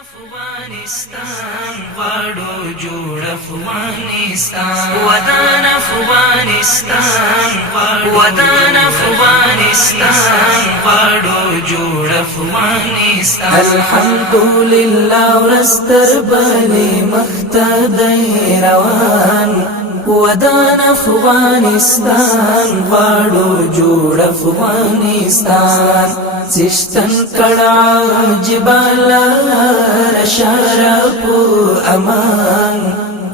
افغانستان غواړو جوړ افغانستان ودان افغانستان ودان افغانستان غواړو جوړ افغانستان الحمدلله ورستر بني مختدی روان ودان افغانستان غواړو جوړ افغانستان سشتن کڑا جبال شرف امان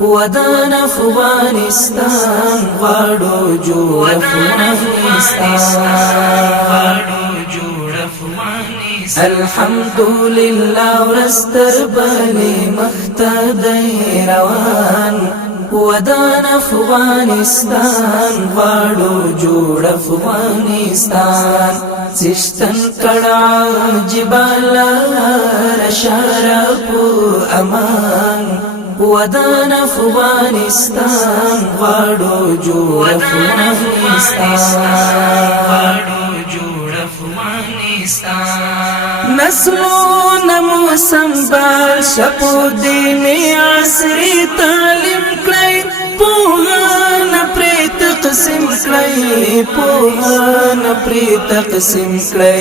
ودان افغانستان غواړو جوړ افغانستان الحمدلله ورستر بني مختدی روان ودان افغانستان غواړو جوړ افغانستان سشتن کڑا جبال شرف امان ودان افغانستان غواړو جوړ افغانستان نسلونه مو سنبال شپو دیني عصري تعلیم کړئ پوهان پرې تقسیم کړئ پوهان پرې تقسیم کړئ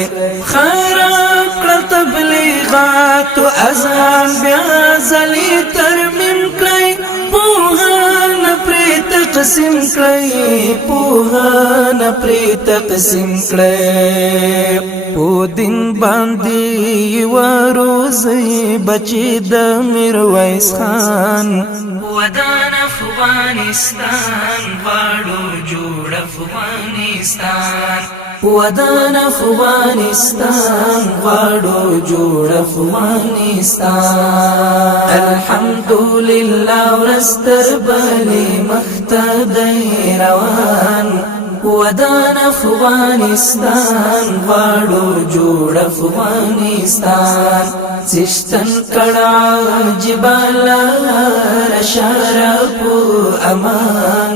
خراب کړه تبلیغات او اذان بیا ځلې ترمیم کړئ پوهان پرې تقسیم کړئ پوهان پرې تقسیم کړئ په دین باندې وروزي بچي د میرویس خان ودان افغانستان غواړو جوړ افغانستان ودان افغانستان غواړو جوړ افغانستان الحمدلله ورستر بني مختدی روان ودان افغانستان غواړو جوړ افغانستان سشتن کڑا جبال شرف امان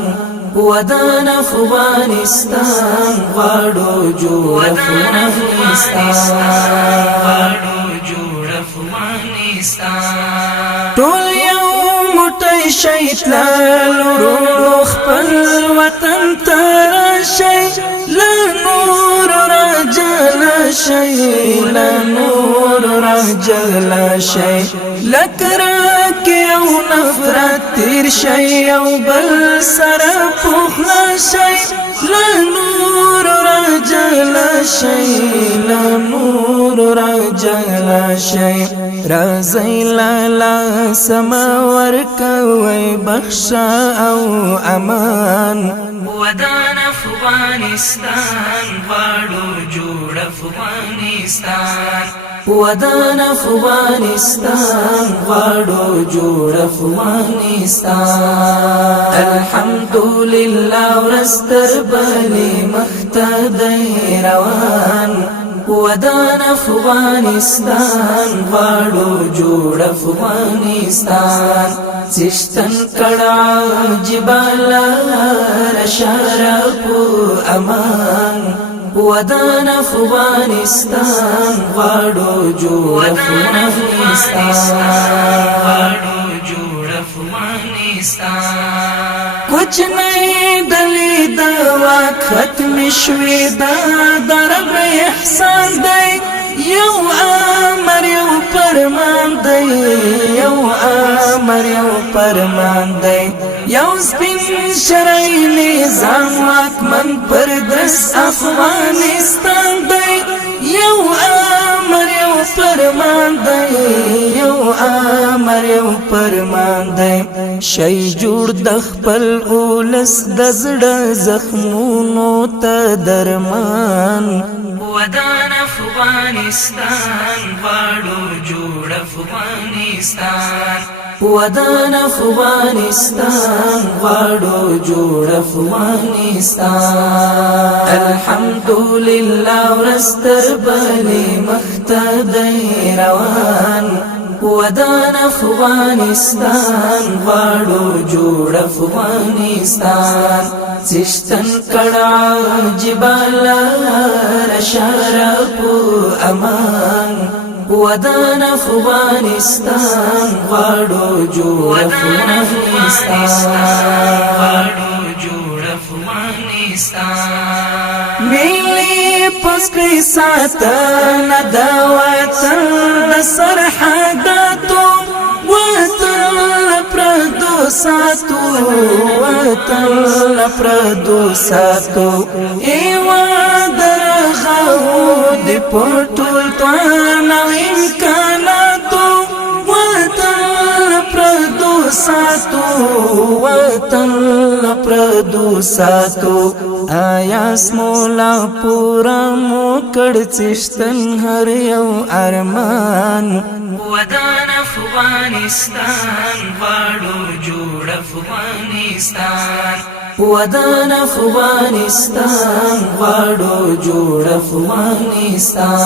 ودان افغانستان غواړو جوړ افغانستان ټول یو موټی شیطان روح خپل وطن تر شي لا نور رجل شي لا نور رجل شي لکرک یو نفرت تیر شي او بل سره پوخلا شي لا نور رجل شي لا نور رجل شي رازی لالا سماور کوي بخشا او امان ودان افغانستان غواړو جوړ افغانستان ودان افغانستان غواړو جوړ افغانستان الحمدلله ورستر بني مختدی روان ودان افغانستان غواړو جوړ افغانستان سشتن کڑا جبال شرف امان ودان افغانستان غواړو جوړ افغانستان کچھ نہیں دلی دوا ختم شوی دا درب احسان دی یو امر یو فرمان دی یو امر یو فرمان دی یو سپین شرعی نظام واکمن پر دس افغانستان دی یو امر یو فرمان دی یو امر یو فرمان دی شي جوړ د خپل اولس د زړه زخمونو ته درمان ودان افغانستان غواړو جوړ افغانستان ودان افغانستان غواړو جوړ افغانستان الحمدلله ورستر بني مختدی روان ودان افغانستان غواړو جوړ افغانستان سشتن کڑا جبال شرف امان ودان افغانستان غواړو جوړ افغانستان ملي پسکې ساتنه د وطن د سرحداتو وطن پردو ساتو وطن پردو ساتو ایوا درغاو د پټول توان او امکاناتو وطن پردو ساتو وطن پردو ساتو آیا سمولا پورا موکړ چشتن هر یو ارمان ودان افغانستان غواړو جوړ افغانستان ودان افغانستان غواړو جوړ افغانستان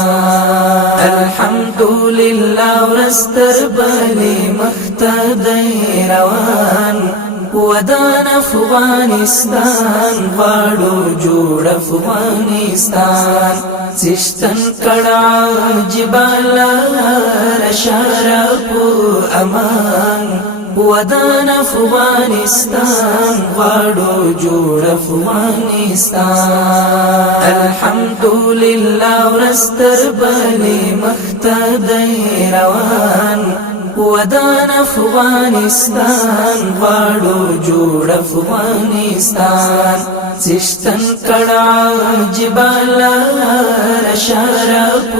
الحمدلله ورستر بلی مختدی روان ودان افغانستان غواړو جوړ افغانستان چشتن کړه جبال شرف امان ودان افغانستان غواړو جوړ افغانستان الحمدلله ورستر بلی مختدی روان ودان افغانستان غواړو جوړ افغانستان چشتن کړه جبال شرف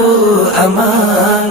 امان